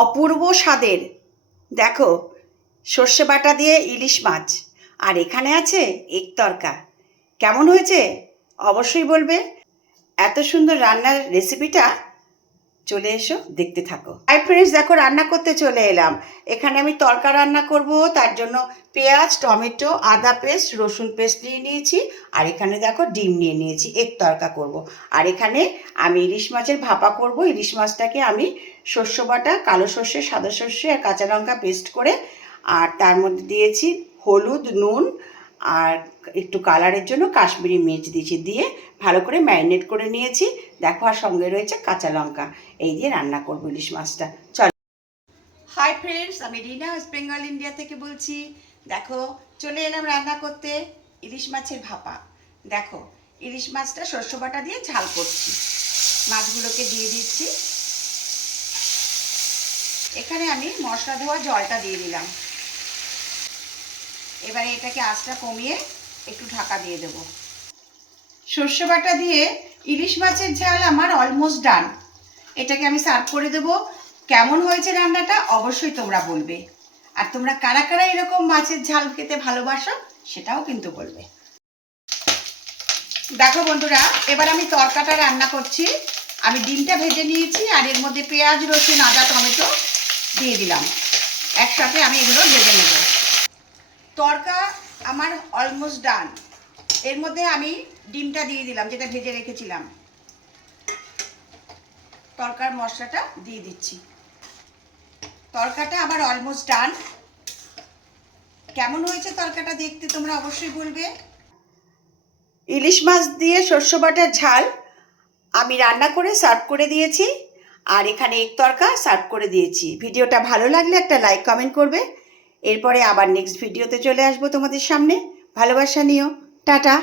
অপূর্ব স্বাদের দেখো সর্ষে বাটা দিয়ে ইলিশ মাছ, আর এখানে আছে এগ তরকা। কেমন হয়েছে অবশ্যই বলবে। এত সুন্দর রান্নার রেসিপিটা চলে এসো, দেখতে থাকো। হাই ফ্রেন্ডস, দেখো রান্না করতে চলে এলাম। এখানে আমি তরকা রান্না করব, তার জন্য পেঁয়াজ, টমেটো, আদা পেস্ট, রসুন পেস্ট নিয়ে নিয়েছি। আর এখানে দেখো ডিম নিয়ে নিয়েছি, এগ তরকা করব। আর এখানে আমি ইলিশ মাছের ভাপা করব। ইলিশ মাছটাকে আমি সর্ষে বাটা, কালো সর্ষে, সাদা সর্ষে আর কাঁচা লঙ্কা পেস্ট করে, আর তার মধ্যে দিয়েছি হলুদ, নুন আর একটু কালারের জন্য কাশ্মীরি মির্চ দিয়েছি, দিয়ে ভালো করে ম্যারিনেট করে নিয়েছি। দেখো আর সঙ্গে রয়েছে কাঁচা লঙ্কা। এই দিয়ে রান্না করবো ইলিশ মাছটা। চল। হাই ফ্রেন্ডস, আমি রিনা, ওয়েস্ট বেঙ্গল ইন্ডিয়া থেকে বলছি। দেখো চলে এলাম রান্না করতে ইলিশ মাছের ভাপা। দেখো ইলিশ মাছটা সর্ষে বাটা দিয়ে ঝাল করছি। মাছগুলোকে দিয়ে দিচ্ছি। এখানে আমি মশলা ধোয়া জলটা দিয়ে দিলাম। এবারে এটাকে আঁচটা কমিয়ে একটু ঢাকা দিয়ে দেবো। সর্ষে বাটা দিয়ে ইলিশ মাছের ঝাল আমার অলমোস্ট ডান। এটাকে আমি সার্ভ করে দেবো। কেমন হয়েছে রান্নাটা অবশ্যই তোমরা বলবে। আর তোমরা কারা কারা এরকম মাছের ঝাল খেতে ভালোবাসো সেটাও কিন্তু বলবে। দেখো বন্ধুরা, এবার আমি তরকাটা রান্না করছি। আমি ডিমটা ভেজে নিয়েছি, আর এর মধ্যে পেঁয়াজ, রসুন, আদা, টমেটো দিয়ে দিলাম। একসাথে আমি এগুলো ভেজে নেব। তরকা আমার অলমোস্ট ডান। এর মধ্যে আমি ডিমটা দিয়ে দিলাম, যেটা ভেজে রেখেছিলাম। তরকার মশলাটা দিয়ে দিচ্ছি। তরকাটা আমার অলমোস্ট ডান। কেমন হয়েছে তরকাটা দেখতে তোমরা অবশ্যই বলবে। ইলিশ মাছ দিয়ে সর্ষে বাটার ঝাল আমি রান্না করে সার্ভ করে দিয়েছি, আর এখানে এক তরকা সার্ভ করে দিয়েছি। ভিডিওটা ভালো লাগলে একটা লাইক কমেন্ট করবে। এরপরে আবার নেক্সট ভিডিওতে চলে আসবো তোমাদের সামনে। ভালোবাসা নিও। টাটা।